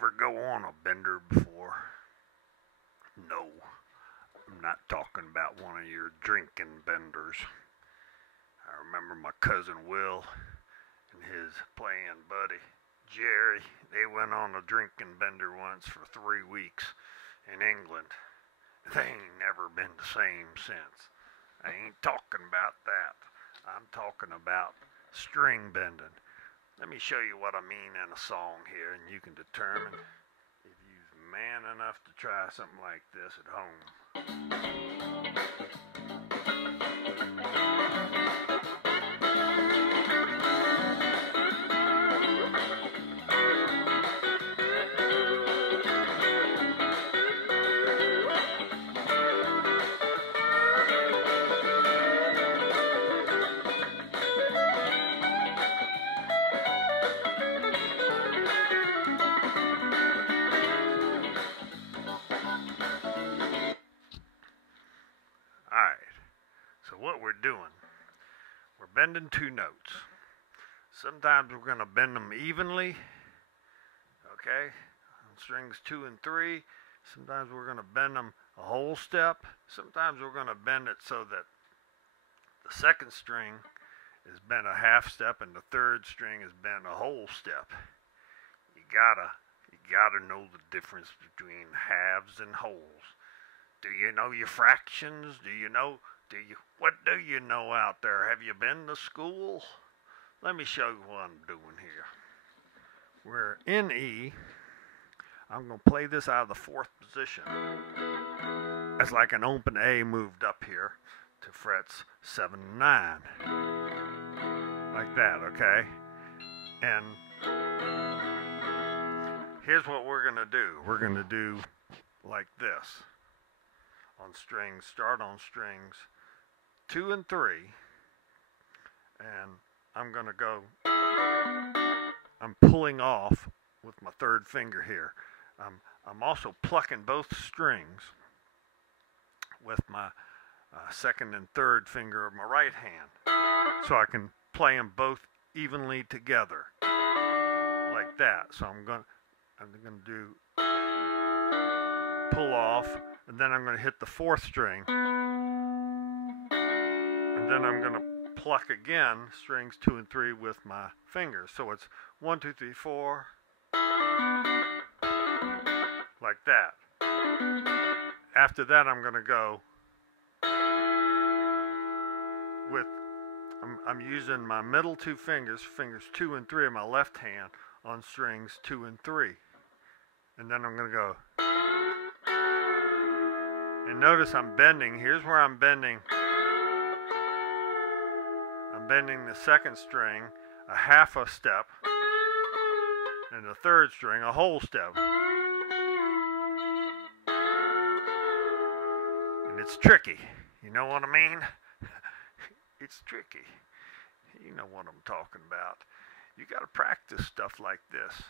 ever go on a bender before? No, I'm not talking about one of your drinking benders. I remember my cousin Will and his playing buddy Jerry. They went on a drinking bender once for 3 weeks in England. They ain't never been the same since. I ain't talking about that. I'm talking about string bending. Let me show you what I mean in a song here, and you can determine if you're man enough to try something like this at home. Alright, so what we're doing, we're bending 2 notes. Sometimes we're going to bend them evenly, okay, on strings 2 and 3. Sometimes we're going to bend them a whole step. Sometimes we're going to bend it so that the second string is bent a half step and the third string is bent a whole step. You gotta know the difference between halves and wholes. Do you know your fractions? What do you know out there? Have you been to school? Let me show you what I'm doing here. We're in E. I'm going to play this out of the 4th position. That's like an open A moved up here to frets 7 and 9. Like that, okay? And here's what we're going to do. We're going to do like this. On strings, start on strings 2 and 3, and I'm going to go, I'm pulling off with my 3rd finger here. I'm also plucking both strings with my 2nd and 3rd finger of my right hand, so I can play them both evenly together, like that. So I'm going to do pull off, and then I'm going to hit the 4th string, and then I'm going to pluck again strings 2 and 3 with my fingers. So it's 1, 2, 3, 4, like that. After that, I'm going to go with, I'm using my middle 2 fingers, fingers 2 and 3 of my left hand on strings 2 and 3. And then I'm going to go. And notice I'm bending. Here's where I'm bending. I'm bending the 2nd string a half a step, and the 3rd string a whole step. And it's tricky. You know what I mean? It's tricky. You know what I'm talking about. You got to practice stuff like this.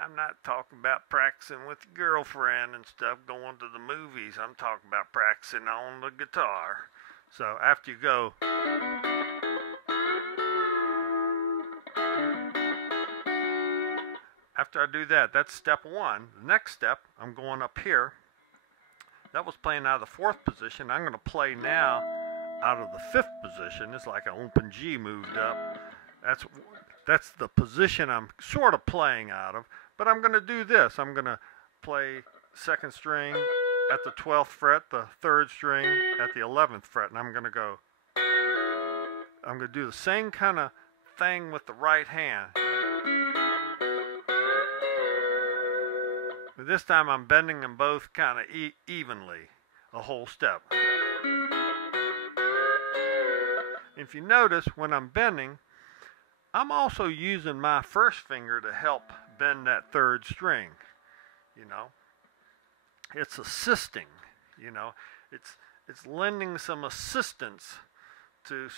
I'm not talking about practicing with your girlfriend and stuff, going to the movies. I'm talking about practicing on the guitar. So after you go, after I do that, that's step 1. The next step, I'm going up here. That was playing out of the 4th position. I'm going to play now out of the 5th position. It's like an open G moved up. That's the position I'm sort of playing out of, but I'm going to do this. I'm going to play 2nd string at the 12th fret, the 3rd string at the 11th fret, and I'm going to do the same kind of thing with the right hand. But this time I'm bending them both kind of evenly, a whole step. If you notice, when I'm bending, I'm also using my 1st finger to help bend that 3rd string. You know, it's assisting. You know, it's lending some assistance to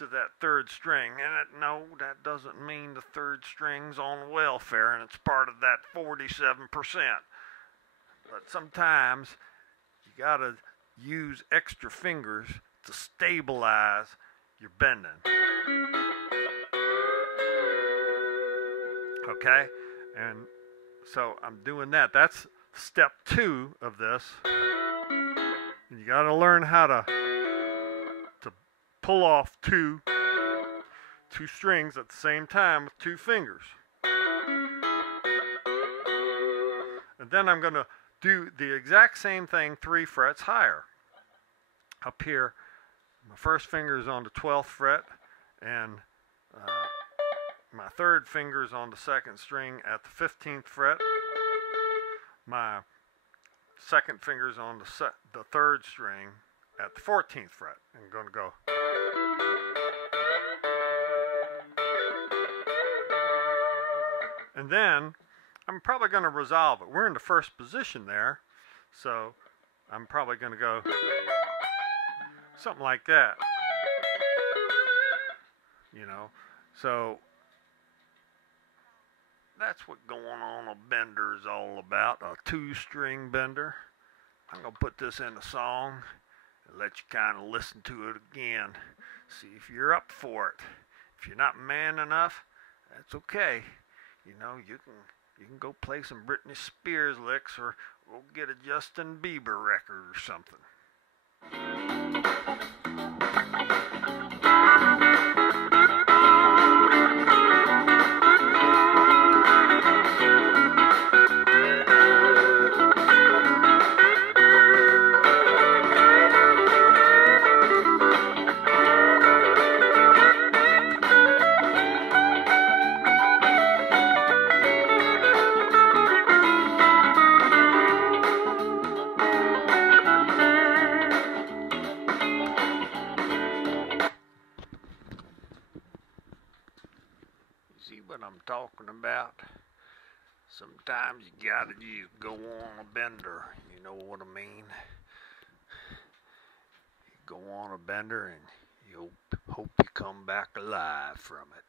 that 3rd string. And no, that doesn't mean the 3rd string's on welfare and it's part of that 47%. But sometimes you gotta use extra fingers to stabilize your bending. Okay, and So I'm doing that. That's step 2 of this. And you got to learn how to pull off two strings at the same time with 2 fingers. And then I'm going to do the exact same thing 3 frets higher. Up here, my first finger is on the 12th fret, and my 3rd finger is on the 2nd string at the 15th fret. My 2nd finger is on the 3rd string at the 14th fret. I'm going to go. And then I'm probably going to resolve it. We're in the first position there, so I'm probably going to go something like that. You know, so that's what going on a bender is all about, a 2-string bender. I'm going to put this in a song and let you kind of listen to it again. See if you're up for it. If you're not man enough, that's okay. You know, you can go play some Britney Spears licks or go get a Justin Bieber record or something. See what I'm talking about? Sometimes you gotta just go on a bender, you know what I mean? You go on a bender and you hope you come back alive from it.